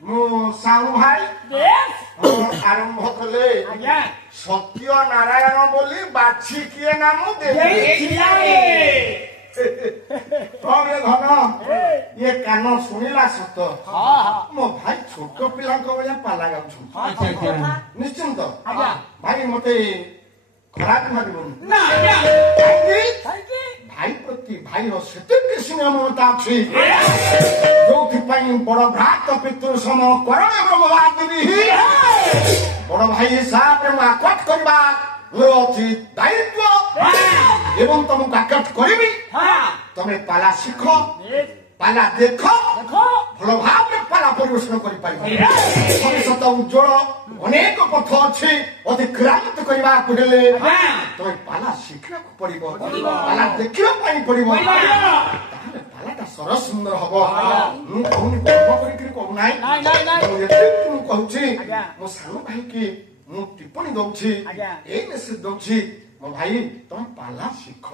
ମୁଁ ସାହୁ ଭାଇ ଆରମ୍ଭ କଲେ ସତ୍ୟ ନାରାୟଣ ବୋଲି ବାଛି କିଏ ନାମ ଧନ ଇଏ କାନ ଶୁଣିଲା ସତ ମୋ ଭାଇ ଛୋଟ ପିଲାଙ୍କ ଭଳିଆ ପାଲା ଗାଉଛନ୍ତି ନିଶ୍ଚିନ୍ତ ଭାଇ ମତେ ଖରାପ ମାରିବନି ଭାଇ ପ୍ରତି ଭାଇର ସେତିକି ସ୍ନେହମମତା ଅଛି ଯୋଉଥିପାଇଁ ବଡ ଭ୍ରାତ ପିତୃ ସମ କରଣ ବଡ ଭାଇ ହିସାବରେ ମୁଁ ଆକଟ କରିବା ମୋର ଅଛି ଦାୟିତ୍ୱ ଏବଂ ତମକୁ ଆକଟ କରିବି ତମେ ପାଲା ଶିଖ ପାଲା ଦେଖ ଭଲ ଭାବରେ ପାଲା ପରିବେଷଣ କରିପାରିବ ଭବିଷ୍ୟତ ଉଜ୍ଜଳ ଅନେକ ପଥ ଅଛି ଅତିକ୍ରାନ୍ତ କରିବାକୁ ହେଲେ ତମେ ପାଲା ଶିଖିବାକୁ ପଡିବ ପାଲା ଦେଖିବା ପାଇଁ ପଡିବ ତାହେଲେ ପାଲାଟା ସରସ ସୁନ୍ଦର ହବ ମୁଁ କହୁନି ଗର୍ବ କରିକି କହୁନାହିଁ ମୁଁ କହୁଛି ମୋ ସାନ ଭାଇକି ମୁଁ ଟିପ୍ପଣୀ ଦଉଛି ଏଇ ମେସେଜ ଦଉଛି ମୋ ଭାଇ ତମେ ପାଲା ଶିଖ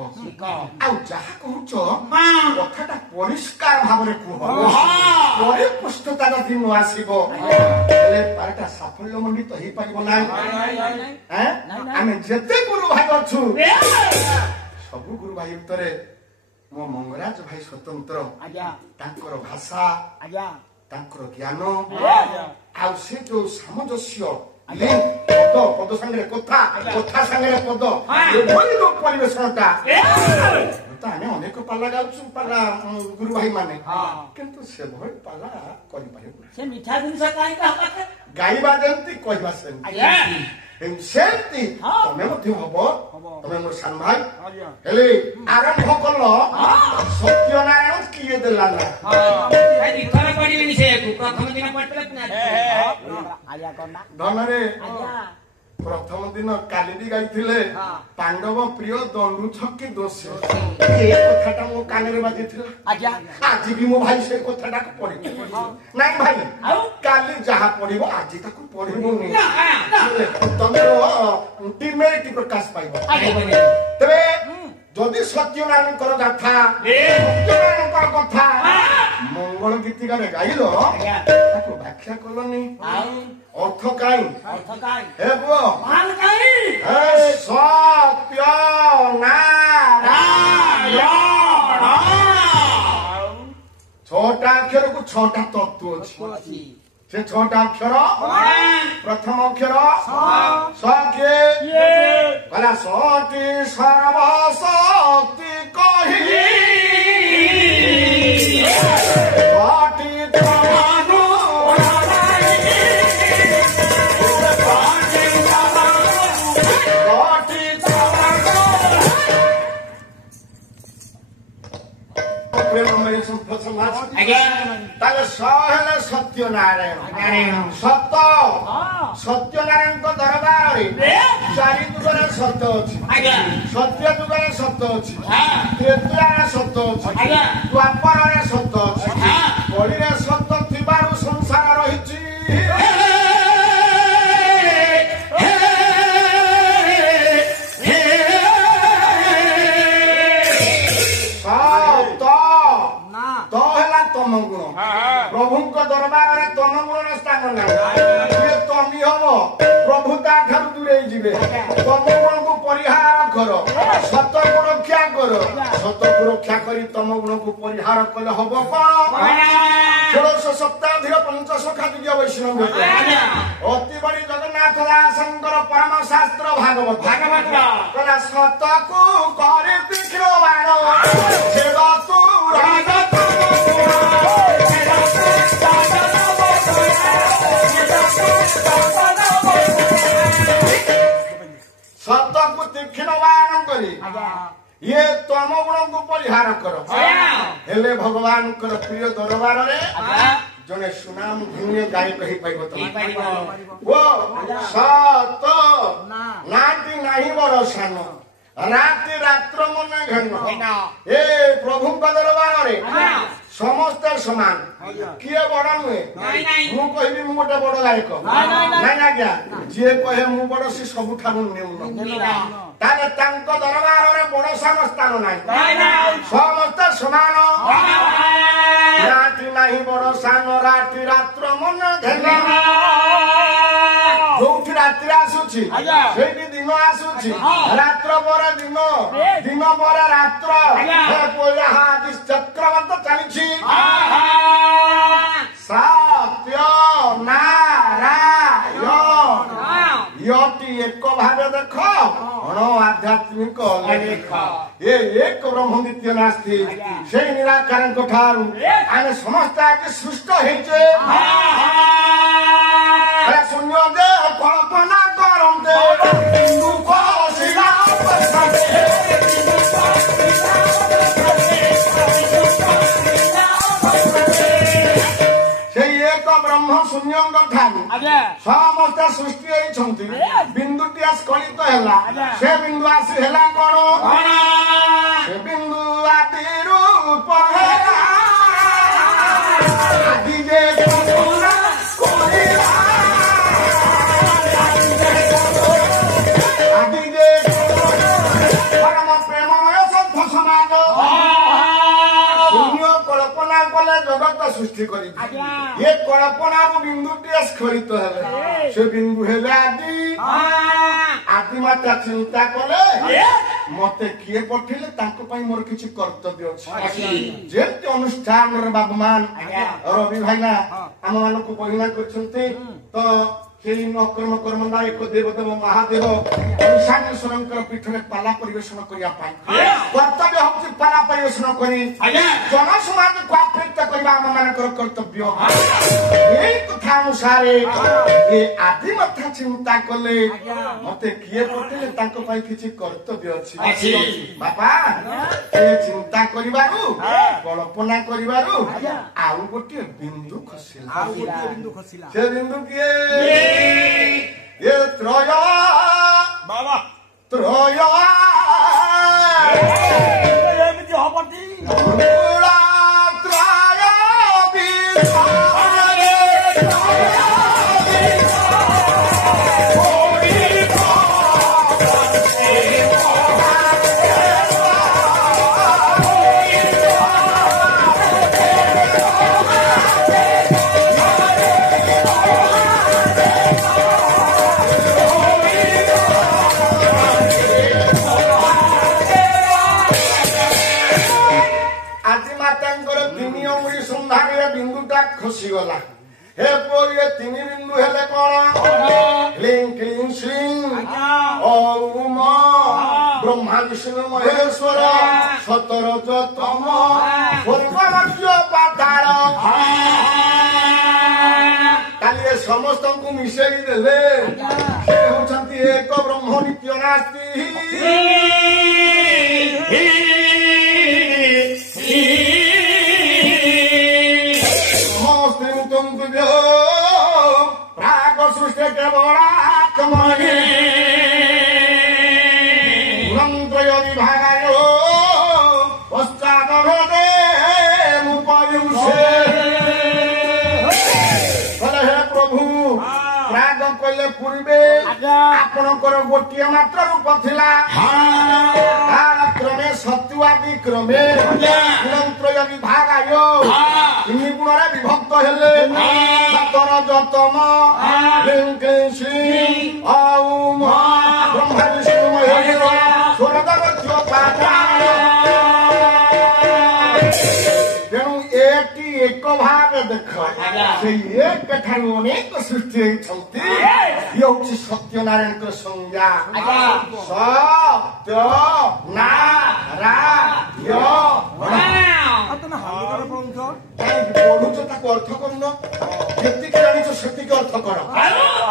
ଆଉ ଯାହା କହୁଛ କଥାଟା ପରିଷ୍କାର ଭାବରେ କୁହ ପରିପୃଷ୍ଟତା ଯଦି ନ ଆସିବ ହେଲେ ପାଲାଟା ସାଫଲ୍ୟ ମଣ୍ଡିତ ହେଇପାରିବ ନାହିଁ ଆମେ ଯେତେ ଗୁରୁ ଭାଇ ଅଛୁ ସବୁ ଗୁରୁ ଭାଇ ଭିତରେ ମୋ ମଙ୍ଗରାଜ ଭାଇ ସ୍ୱତନ୍ତ୍ର ତାଙ୍କର ଭାଷା ତାଙ୍କର ଜ୍ଞାନ ଆଉ ସେ ଯୋଉ ସାମଞ୍ଜସ୍ୟ ପଦ ସାଙ୍ଗରେ କଥା ସାଙ୍ଗରେ ପଦ ଏଭଳି ଯୋଉ ପରିବେଷଣଟା ଆମେ ଅନେକ ପାଲା ଗାଉଛୁ ପାଲା ଗୁରୁ ଭାଇ ମାନେ କିନ୍ତୁ ସେଭଳି ପାଲା କରିପାରିବୁ ଗାଇବା ଯେମିତି କହିବା ସେମିତି ତମେ ମଧ୍ୟ ହବ ତମେ ମୋର ସାନ ଭାଇ ହେଲେ ଆରମ୍ଭ କଲ ସତ୍ୟନାରାୟଣ କିଏ ଦେଲା ନା ଧନରେ ପ୍ରଥମ ଦିନ କାଲି ବି ଗାଇଥିଲେ ପାଣ୍ଡବ ପ୍ରିୟ ଦଣ୍ଡୁ ଛକି ଦୋଷ ଏ କଥାଟା ମୋ କାନରେ ବାଜିଥିଲା ଆଜି ବି ମୋ ଭାଇ ସେ କଥାଟାକୁ ପଢିବ ନାଇଁ ଭାଇ କାଲି ଯାହା ପଢିବ ଆଜି ତାକୁ ପଢିବୁନି ତମର ଡିମେରିଟ ପ୍ରକାଶ ପାଇବ ତେବେ ଯଦି ସତ୍ୟନାରାୟଣଙ୍କର ଗାଥା ସତ୍ୟନାରାୟଣଙ୍କର କଥା ମଙ୍ଗଳ ଗୀତିକାରେ ଗାଇଲ ତାକୁ ବ୍ୟାଖ୍ୟା କଲନି ଅର୍ଥ କାଇଁ ହେ ପୁଅ ସତ୍ୟ ନାରାୟଣ ଛଅଟା ଅକ୍ଷରକୁ ଛଅଟା ତତ୍ତ୍ୱ ଅଛି ସେ ଛଅଟା ଅକ୍ଷର ପ୍ରଥମ ଅକ୍ଷର ସତ୍ୟ କହିଲା ସତୀ ସର୍ବଶକ୍ତି କହି ତାହେଲେ ହେଲେ ସତ୍ୟନାରାୟଣ ସତ ସତ୍ୟନାରାୟଣଙ୍କ ଦରବାରରେ ଚାରି ଯୁଗରେ ସତ ଅଛି ସତ୍ୟ ଯୁଗରେ ସତ ଅଛି ତ୍ରେତୟାରେ ସତ ଅଛି ଦ୍ୱାପରରେ ସତ ଅଛି କଳିରେ ସତ ଥିବାରୁ ସଂସାର ରହିଛି ପ୍ରଭୁଙ୍କ ଦରବାରରେ ତମ ଗୁଣର ସ୍ଥାନ ନାହିଁ ଯିଏ ତମି ହବ ପ୍ରଭୁ ତା ଠାରୁ ଦୂରେଇ ଯିବେ ତମ ଗୁଣକୁ ପରିହାର କର ସତକୁ ରକ୍ଷା କର ସତକୁ ରକ୍ଷା କରି ତମ ଗୁଣକୁ ପରିହାର କଲେ ହବ କଣ ଷୋଡ଼ଶ ଶତାବ୍ଦୀର ପଞ୍ଚସଖା ଦିବ୍ୟ ବୈଷ୍ଣବ ଅତି ବଡ଼ି ଜଗନ୍ନାଥ ଦାସଙ୍କର ପରମ ଶାସ୍ତ୍ର ଭାଗବତ କହିଲା ସତକୁ କରି ତୀକ୍ଷ୍ଣ ବାଣ ଛେଦକୁ ସତକୁ ତୀକ୍ଷ୍ଣ ବାଣ କରି ଇଏ ତମ ଗୁଣକୁ ପରିହାର କର ହେଲେ ଭଗବାନଙ୍କର ପ୍ରିୟ ଦରବାରରେ ଜଣେ ସୁନାମ ଧନ୍ୟ ଗାୟକ ହେଇପାରିବ ତମେ ସତ ନାଟି ନାହିଁ ବଡ ସାନ ରାତି ରାତ୍ର ମନେ ଘେନ ଏ ପ୍ରଭୁଙ୍କ ଦରବାରରେ ସମସ୍ତେ ସମାନ କିଏ ବଡ ନୁହେଁ ମୁଁ କହିବି ମୁଁ ଗୋଟେ ବଡ ଗାୟକ ନାଇଁ ଆଜ୍ଞା ଯିଏ କହେ ମୁଁ ବଡ ସେ ସବୁଠାରୁ ନିମ୍ନ ତାହେଲେ ତାଙ୍କ ଦରବାରରେ ବଡ ସାନ ସ୍ଥାନ ନାହିଁ ସମସ୍ତେ ସମାନ ରାତି ନାହିଁ ବଡ ସାନ ରାତି ରାତ୍ର मन घेला जोठी रात्रि आसुची सेठी दिन आसुची रात्र पर दिन दिन पर रात्र हे पोया आदि चक्रवर्त चलीछि सत्य नारायण यति एक भावे देख अण आध्यात्मिक लेख ये एक ब्रह्म द्वितीय नास्ति से निराकार ठारू आम समस्त आज सृष्ट होइछे शून्य दे कल्पना करते दुख शिला ब्रह्म शून्य ठारू समस्त सृष्टि होइछन्ति बिंदुटी स्खलित हैला से बिंदु आसी हैला कोन से बिंदु आदि रूप हैला आदि जे करुणा कोइला आदि जे परम प्रेममय सत्य समाज शून्य कल्पना कले जगत सृष्टि करी ये कल्पना बिंदुटी स्खलित है से बिंदु हेले आदि आदि मात्रा चिंता कले मते किए पठिले ताको पई मोर किछि कर्तव्य अछि जेते अनुष्ठान रे बाबुमान रवि भाईना हम मान को पहिना करछन्ते तो केही नकर्म कर्मना एक देवदेव महादेव ईशानेश्वरंकर पीठ में पाला परिवेशन करिया पाई कर्तव्य होछि पाला परिवेशन करी जन समाज को अपृत करबा हम मानकर कर्तव्य एई कथा अनुसार ये आदि मात्रा चिंता कले मते किए पठिले ताको पई किछि कर्तव्य अछि बापा ए चिंता करिबारु कल्पना करिबारु आउ गोटे बिंदु खसिला से बिंदु किए ये त्रय बाबा त्रय एमिति हबती मूला त्रय बिहारे खुशी गला हे पोरिए तीन बिंदु हेले कोन क्लीं क्लीं श्रीं ओम ब्रह्मा विष्णु महेश्वर सतरजतम पूर्वमर्त्य पाताल काली समस्त को मिसेई देले से होचंती एक ब्रह्म नित्य नास्ति प्राग सृष्टि केवलात्मने मंत्र विभागाय पश्चात हृदय मुपयुषे हे प्रभु प्राग कहले पूर्वे आपणकर गोटे मात्र रूप थिला क्रमे सत्वादि क्रमे मंत्र विभागाय तीन गुण विभक्त हेले सतरजतम ओम ब्रह्मा विष्णु महेश्वर स्वर्गवत्य पाताल तेणु एटी एक भाग देख से एक ठारू अनेक सृष्टि होइछन्ति ये होछि सत्यनारायण संज्ञा सत्य पढ़ुच अर्थ कर जानी से अर्थ कर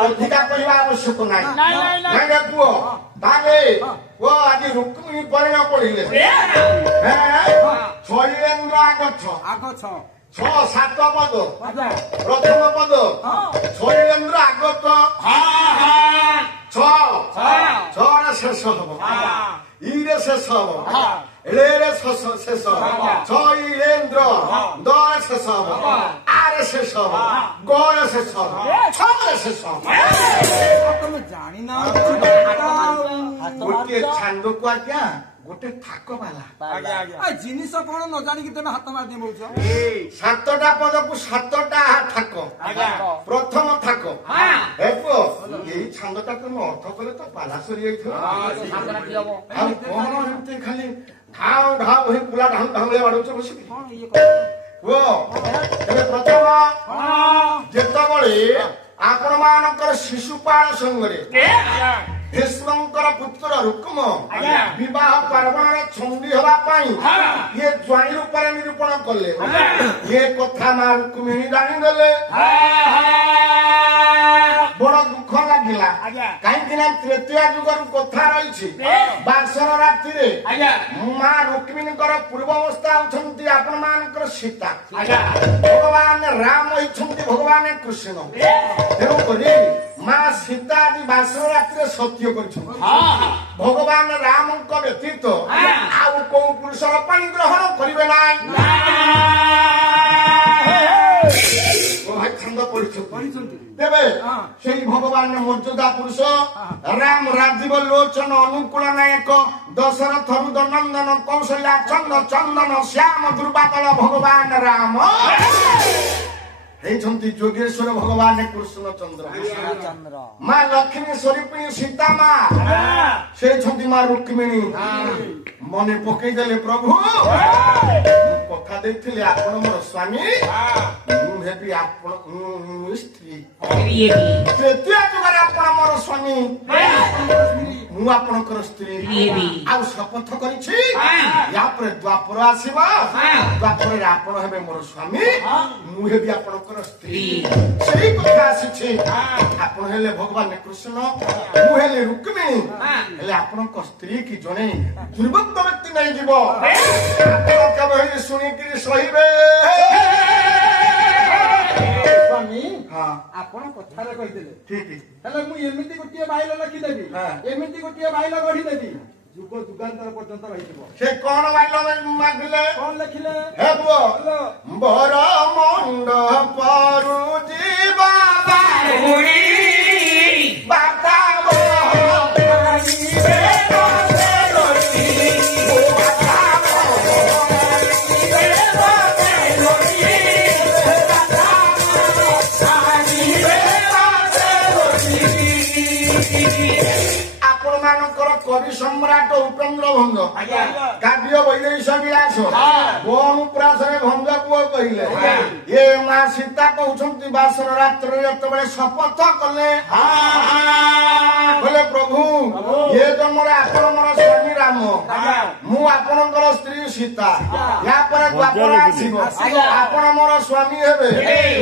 अधिका कहवा आवश्यक ना पुओ ताले वो आज रुक्मिणी पर न पढ़िले शैलेन्द्र आग 6-7 पद प्रथम पद शैलेन्द्र आगत 6 शेष हम ईरे शेष हम रे शेष शैलेन्द्र दर शेष हम आरे शेष हम गरे शेष हम छरे शेष हम जानी ना गोटे छांद को आज्ञा गोटे थाक बाला जिनिस कौन न जानिक तुम हाथ मारी मौच 7टा पद को 7टा थाक प्रथम थाक यही छंदटा तुम अर्थ कले तो पाला सरी कौन एमती खाली ढाउ ढाउ हे पुला ढाउ ढाउ बाड़ुच बस प्रथम जेतबळे आपण मानकर शिशुपाल संगरे भीष्मंकर पुत्र रुक्म विवाह पार्वण छंदी हवा ये ज्वाणी रूप निरूपण कले ये कथा मां रुक्मिणी जानी देले बड़ दुख लगिला कहीं तृतीय युगर कथा रही बासर राति मां रुक्मिणी पूर्वावस्था होती आपण मानकर सीता भगवान राम होती भगवान कृष्ण तेणुक मां सीता आज बासर राति सत्य कर भगवान राम व्यतीत आउ कौ पुरुषर पानी ग्रहण करेंगे ना छंद तेरे से भगवान मर्यादा पुरुष राम राजीव लोचन अनुकूल नायक दशरथ रुदनंदन कौशल्या चंद्र चंदन श्याम दुर्बादल भगवान राम जोगेश्वर भगवान कृष्ण चंद्र मां लक्ष्मी स्वरूपिणी सीता मां से मां रुक्मिणी मने पकईदे प्रभु कथा देथिले आपण मोर स्वामी हेबी आपण स्त्री तृतीय जुगर आपण मोर स्वामी मु आपणकर स्त्री आ शपथ करिछि या पर द्वापर आसीबा द्वापर रे आपण हेबे मोर स्वामी मु हेबी आपणकर स्त्री सही कथा आसी आपण हेले भगवान कृष्ण मु हेले रुक्मिणी हेले आपणक स्त्री की जने दुर्भक्त व्यक्ति नहीं जीवो आपण कबे सुनी कि सहीबे स्वामी हां आपण कथा रे कहिदेले ठीक हेले मु एमिति गोटिए बाइल लखि देबी एमिति गोटिए बाइल गढी देबी जुग जुगांतर पर्यंत रहिबो से कोन बाइल मागिले कोन लिखिले हे बुओ बर मंड परु जीवा बाहुरी बाता कवि सम्राट उपेन्द्र भंग काव्य वैदेश विलास गोमुप्रास भंग पुओ कहले ये मां सीता कहउछंती बासर रात्र जतबेले शपथ कले बोले प्रभु ये जन्मरे आपण मोर स्वामी राम मु आपणकर स्त्री सीता या पर द्वापर आसीबो आपण मोर स्वामी हेबे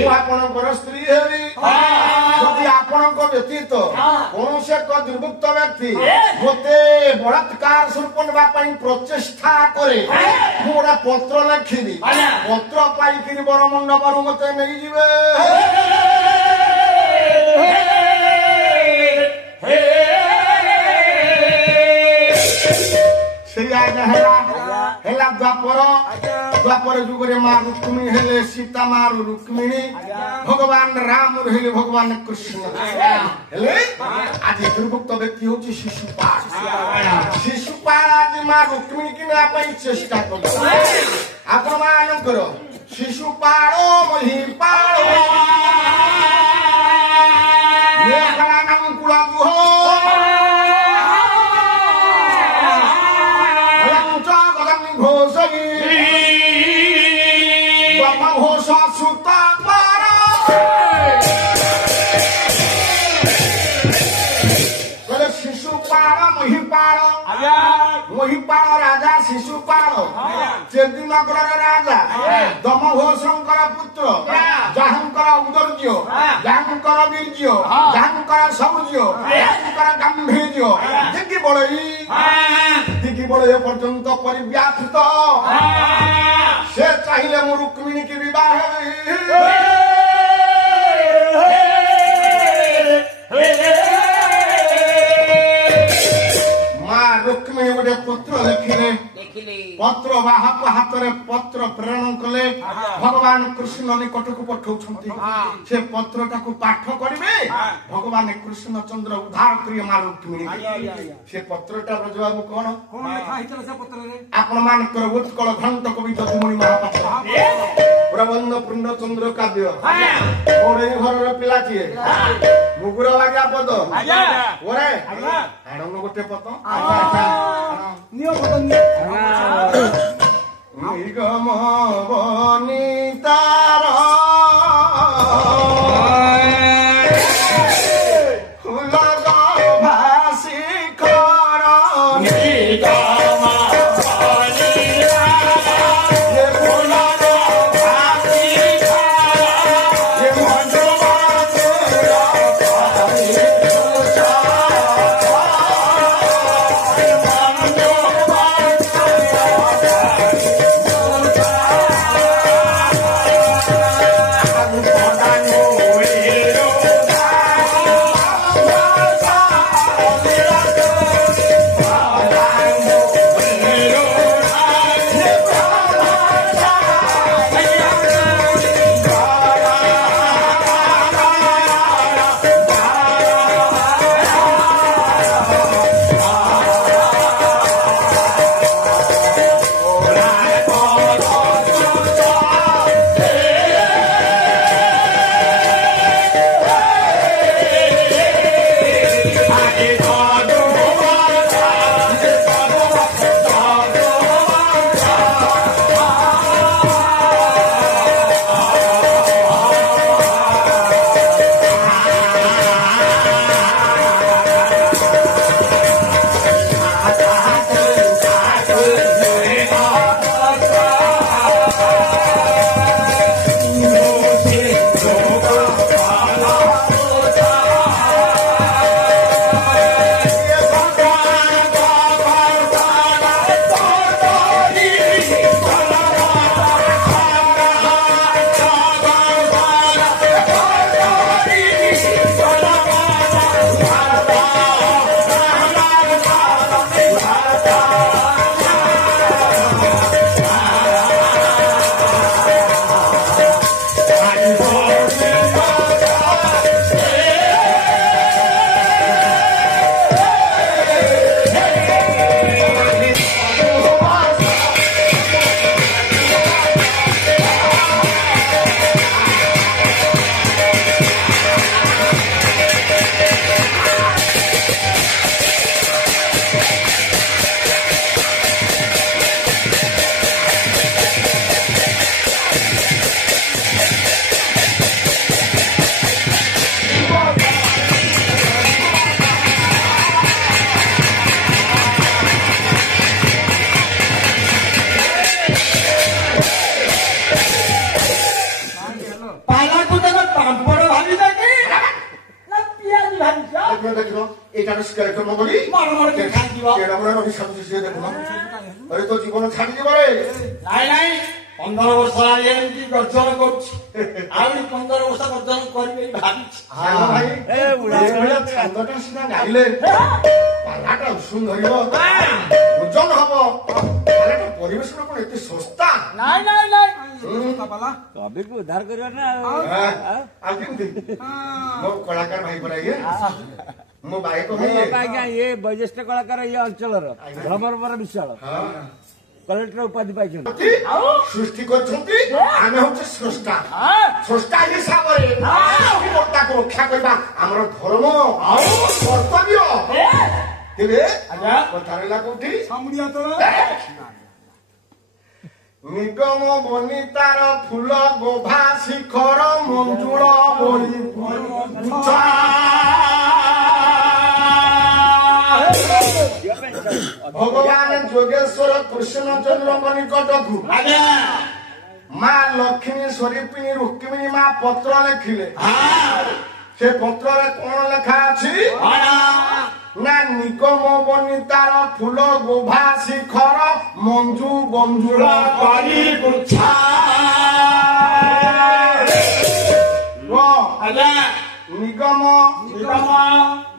मु आपणकर स्त्री हेबी यदि आपणक व्यतीत कौनसे एक दुर्वृत्त व्यक्ति मते बलात्कार स्वरूप नेबा प्रचेष्टा करे मु गोटे पत्र लिखिबी पत्र पाइकि बरमुंड पर मते नहीं जीवे द्वापर जुगरे मां रुक्मिणी हेले सीता मां रुक्मिणी भगवान राम हेले भगवान कृष्ण हेले आज दुर्भुक्त व्यक्ति होची शिशुपाल आज मां रुक्मिणी की ना पई चेष्टा करो आपण मानकर शिशुपाल महिपाल ये नाम कुला दुहो महिपाल राजा शिशुपाल चेदी नगर राजा दमघोषंकर पुत्र जहांकर उदर्ज्य जहांकर वीर्य जहांकर शौर्य जहांकर गांभीर्य दिगी बड़ई पर्यंत परिव्याप्त से चाहिए मु रुक्मिणी की विवाह रुक्मिणी गोटे पत्र लिखिले पत्र बाहक हाथ में पत्र प्रेरण कले भगवान ভগবান কৃষ্ণ নিকটକୁ ପଠାଉଛନ୍ତି ସେ ପତ୍ରଟାକୁ ପାଠ କରିବେ ଭଗବାନ କୃଷ୍ଣଚନ୍ଦ୍ର ଉଦ୍ଧାର କରି ମା ରୁକ୍ମିଣୀ ସେ ପତ୍ରଟାର ଜବାବ କଣ ଆପଣ ମାନଙ୍କର ଉତ୍କଳ ଘଣ୍ଟ କବି ଯଦୁମଣି ମହାପାତ୍ର ପ୍ରବନ୍ଧ ପୂର୍ଣ୍ଣଚନ୍ଦ୍ର କାବ୍ୟ ଓଡେଇ ଘରର ପିଲାଟିଏ ମୁଗୁର ବାଗିଆ ପଦ ଓରେ ଆଣନ ଗୋଟେ ପଦ ନିଗମ ବନିତାର ଫୁଲ ଭାସି ଖର ନିଗମ अरे तो जीवन छाड़ी जीवरे नाई नाई 15 वर्ष आएंती गर्जन करछि आउरी 15 वर्ष गर्जन करबे भाबी हां भाई ए बुढा छंदटा सिना गाइले पालाटा उषुम धरिबो ओजन हबो पालाटा परिवेशन कोन एते सस्ता नाई नाई नाई पाला कभी को उद्धार करियो ना आ केमती मो कलाकार भाई परा ये मो भाई को भाई आज्ञा ये वैज्येष्ठ कलाकार ये अंचल भ्रमर विशाल कलेक्टर उपाधि पाई सृष्टि करछंती आमे होचे स्रष्टा स्रष्टा हिसाब रे मोटा को रक्षा करबा हमर धर्म कर्तव्य तेरे आजा कथारेला कोठी सामुडिया तो निगम बनितार फूल गोभा शिखर मंजुळ बळी भगवान जोगेश्वर कृष्णचंद्र निकटकू माँ लक्ष्मी स्वरूपिणी रुक्मिणी माँ पत्र लिखिले से पत्र कौन लेखा अछि ना निगम बनितार फूल गोभा शिखर मंजू बंजुळ करी गुच्छा निगम निगम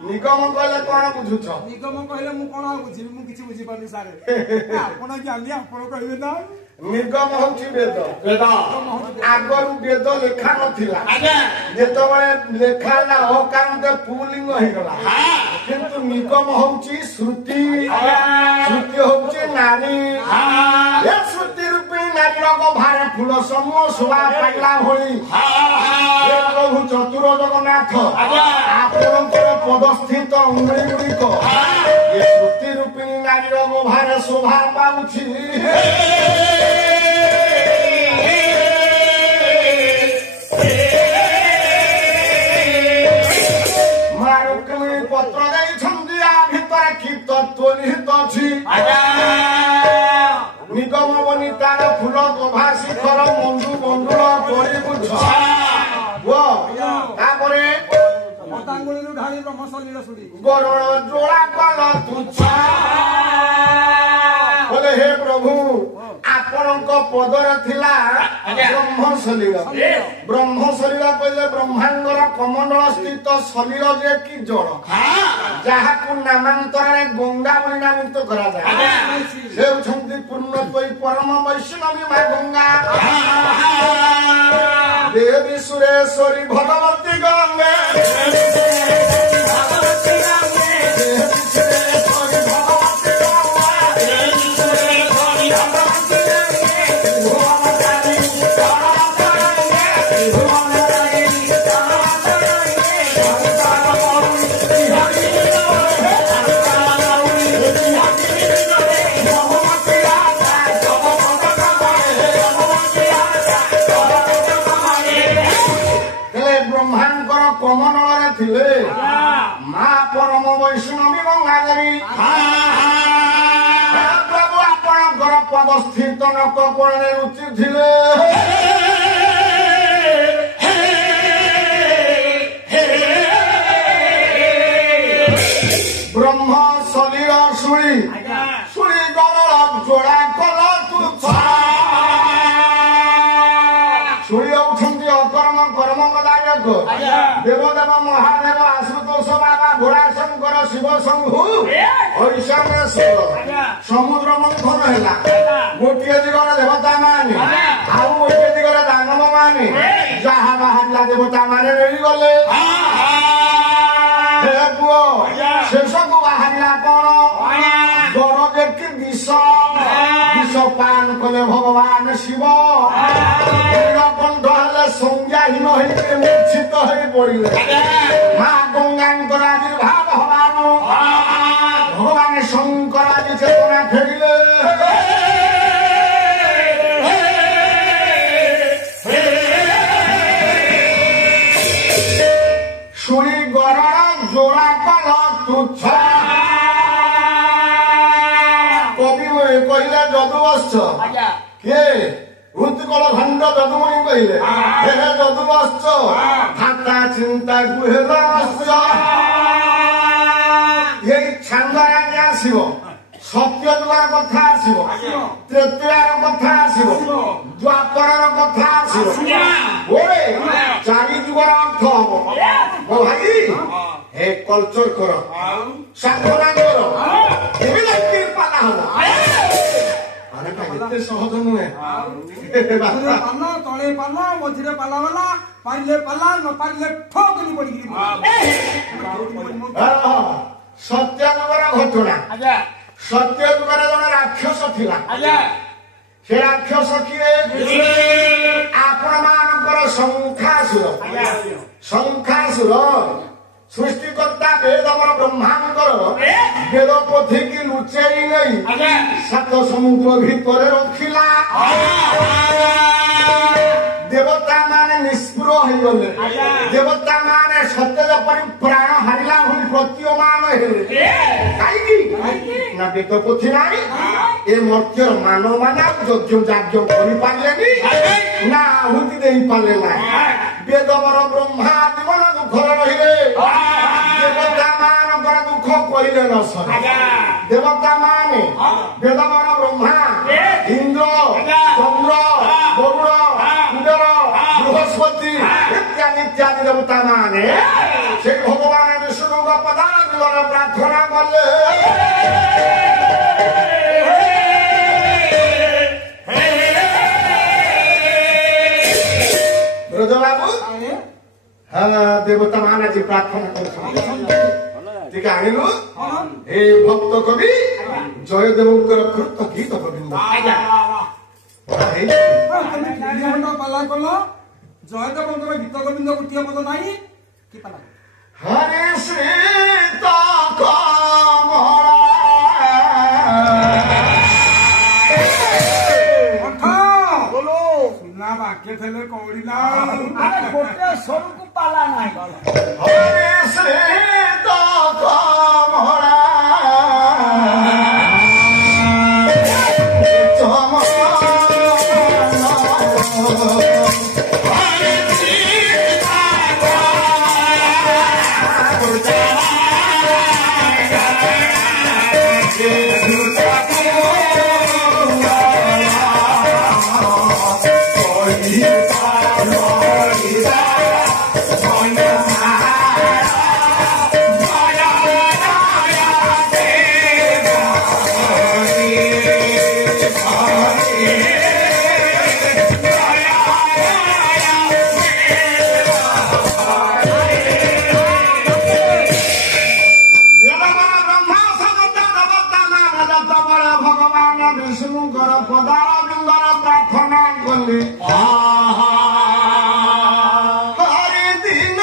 निगम कहले कोन बुझुछ निगम कहले मु कोन बुझिबी मु किछि बुझि पारली सारे आपण जानि आपण कहबे ना নিগম হচ্ছে বেদ বেদ আগর বেদ লেখা নথিলা আজ্ঞা যেতবে লেখা না অকারণে পুলিঙ্গ হইগলা কিন্তু নিগম হচ্ছে শ্রুতি শ্রুতি হচ্ছে নারী এ শ্রুতি রূপী নারীর গভারে ফুল সমূহ শোভা পাইলা ভଳି হে প্রভু চতুর জগন্নাথ আপনার পদস্থিত অঙ্গুଳି গুড়িক এ শ্রুতি রূপী নারীর গভারে শোভা পাଉଛି পত্র ଦେଇଛନ୍ତି ଆ ଭିତରେ କି ତତ୍ତ୍ୱ ନିହିତ ଅଛି ନିଗମ ବନିତାର ଫୁଲ ଗଭା ଶିଖର ମଣ୍ଡୁ ମଣ୍ଡୁଳ ପରିବୁଝ ତାପରେ ପତାଙ୍ଗୁଳିରୁ ଢାଳି ବ୍ରହ୍ମସଲିଳ ଶୁଣି ଗରଣ ଜୋଳା କଲ ତୁଚ୍ଛ ବୋଲେ ହେ ପ୍ରଭୁ ଆପଣଙ୍କ ପଦରେ ଥିଲା ବ୍ରହ୍ମସଲିଳ ବ୍ରହ୍ମସଲିଳ କହିଲେ ବ୍ରହ୍ମାଣ୍ଡର କମଣ୍ଡଳ ସ୍ଥିତ ସଲିଳ ଯେ କି ଜଳ ଯାହାକୁ ନାମାନ୍ତରରେ ଗଙ୍ଗା ବୋଲି ନାମିତ କରାଯାଏ ସେ ହେଉଛନ୍ତି ପୂର୍ଣ୍ଣତ୍ୱ ପରମ ବୈଷ୍ଣବୀ ମା ଗଙ୍ଗା ଦେବୀ ସୁରେଶ୍ୱରୀ ଭଗବତୀ ଗଙ୍ଗେ କମଣ୍ଡଳରେ ଥିଲେ ମା ପରମ ବୈଷ୍ଣବୀ ଗଙ୍ଗା ଦେବୀ ପ୍ରଭୁ ଆପଣଙ୍କର ପଦସ୍ଥିତ ନକ କୋଣରେ ରୁଚି ଥିଲେ ବ୍ରହ୍ମ ସଲିଳ ଶୁଣି ଶୁଣି ଗରଳ ଯୋଡ଼ା କଲ ତୁଚ୍ଛ ଶୁଣି ହେଉଛନ୍ତି ଅକର୍ମ କର୍ମ ଗଦାୟକ ଦେବଦେବ ମହାଦେବ ଆଶୁତୋଷ ବାବା ଭୋଳାଶଙ୍କର ଶିବ ଶମ୍ଭୁ ଐଶାନେଶ୍ୱର ସମୁଦ୍ର ମନ୍ଥନ ହେଲା ଗୋଟିଏ ଦିଗରେ ଦେବତା ମାନେ ଆଉ ଗୋଟିଏ ଦିଗରେ ଦାନବ ମାନେ ଯାହା ବାହାରିଲା ଦେବତା ମାନେ ନେଇଗଲେ ହେ ପୁଅ ଶେଷକୁ ବାହାରିଲା କଣ ଗଣ ଯେକି ବିଷ ବିଷ ପାନ କଲେ ଭଗବାନ ଶିବ କଣ୍ଠ ହେଲେ ସଂଜ୍ଞାହୀନ ହେଇକି ମୂର୍ଚ୍ଛିତ ହେଇ ପଡିଲେ ମା ଗଙ୍ଗାଙ୍କର ଆବିର୍ଭାବ ହବାରୁ ଭଗବାନ ଶଙ୍କର ଆଜି ଚେତନା ଫେରିଲେ ଶୁଣି ଗରଣ ଜୋଳା କଲ ତୁଚ୍ଛ କବି କହିଲେ ଯଦୁବତ୍ସ କିଏ ଉତ୍କଳ ଖଣ୍ଡ ଯଦୁମଣି କହିଲେ ହେ ଯଦୁବତ୍ସ ଖାତା ଚିନ୍ତା ଗୁହେଲ ଏଇ ଛାନ୍ଦରେ ଆଜି ଆସିବ ସତ୍ୟ ଯୁଗର କଥା ଆସିବ ତ୍ରେତୟାର କଥା ଆସିବ ଦ୍ୱାପରର କଥା ଆସିବ ଓରେ ଚାରି ଯୁଗର ଅର୍ଥ ହବ ମୋ ଭାଇ ହେ କଲଚର କର ସାଧନା କର କେମିତି ପାଲା ହବ ଏତେ ସହଜ ନୁହେଁ ପାନ ତଳେ ପାନ ମଝିରେ ପାଲା ଗଲା ପାରିଲେ ପାଲା ନ ପାରିଲେ ଠକଲି ପଡିକିରି ସତ୍ୟ ଯୁଗର ଘଟଣା ସତ୍ୟ ଯୁଗରେ ଜଣେ ରାକ୍ଷସ ଥିଲା ସେ ରାକ୍ଷସ କିଏ ଆପଣ ମାନଙ୍କର ଶଙ୍ଖାସୁର ସୃଷ୍ଟିକର୍ତ୍ତା ବେଦମର ବ୍ରହ୍ମାଙ୍କର ବେଦ ପୋଥିକି ଲୁଚେଇ ନେଇ ସାତ ସମୁଦ୍ର ଭିତରେ ରଖିଲା ଦେବତା ମାନେ ନିଷ୍ପୃହ ହେଇଗଲେ ଦେବତା ମାନେ ସତେଜ ପରି ପ୍ରାଣ ହାରିଲା ଭଳି ପ୍ରତୀୟମାନ ହେଲେ କାହିଁକି ନା ବେଦ ପୋଥି ନାହିଁ ଏ ମର୍ତ୍ତ୍ୟର ମାନବ ମାନେ ଯଜ୍ଞ ଯାଜ୍ଞ କରିପାରିଲେନି ନା ଆହୁତି ଦେଇପାରିଲେ ନାହିଁ ବେଦମର ବ୍ରହ୍ମା ଜୀବନ ଦୁଃଖରେ ରହିଲେ ଦେବତା ମାନଙ୍କର ଦୁଃଖ କହିଲେ ନ ସରେ ଦେବତା ମାନେ ବେଦମର ବ୍ରହ୍ମା ଇନ୍ଦ୍ର ଚନ୍ଦ୍ର ବରୁଣ କୁବେର ବୃହସ୍ପତି ଇତ୍ୟାଦି ଦେବତା ମାନେ ସେ ଭଗବାନ ବିଷ୍ଣୁଙ୍କ ପଦାର ଜୀବନ ପ୍ରାର୍ଥନା କଲେ ରଜ ବାବୁ ଆରେ ହଁ ଦେବତା ମାନ ଆଜି ପ୍ରାର୍ଥନା କରୁଛନ୍ତି ଟିକେ ଆଣିଲୁ ହଁ ଏ ଭକ୍ତ କବି ଜୟଦେବଙ୍କର କୃତ ଗୀତ ଗୋବିନ୍ଦ ପଢା ହେଇଛି। ତମେ ତିନି ଘଣ୍ଟା ପାଲା କଲ ଜୟଦେବଙ୍କର ଗୀତ ଗୋବିନ୍ଦ ଗୋଟିଏ ପଦ ନାହିଁ କି ପାଲା ହରେ ଶ୍ରୀ କମଳା ସୁନା ବାକ୍ୟ ଥିଲେ କଉଡ଼ିଲା ଗୋଟେ ସରୁକୁ ପାଲା ନାହିଁ ହରେ ଶ୍ରୀ କମଳା ବିଷ୍ଣୁଙ୍କର ପଦାର ବିନ୍ଦର ପ୍ରାର୍ଥନା କଲି ହରି ଦିନ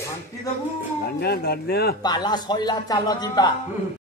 ଧନ୍ୟ ଧନ୍ୟ ପାଲା ସଇଲା ଚାଲ ଯିବା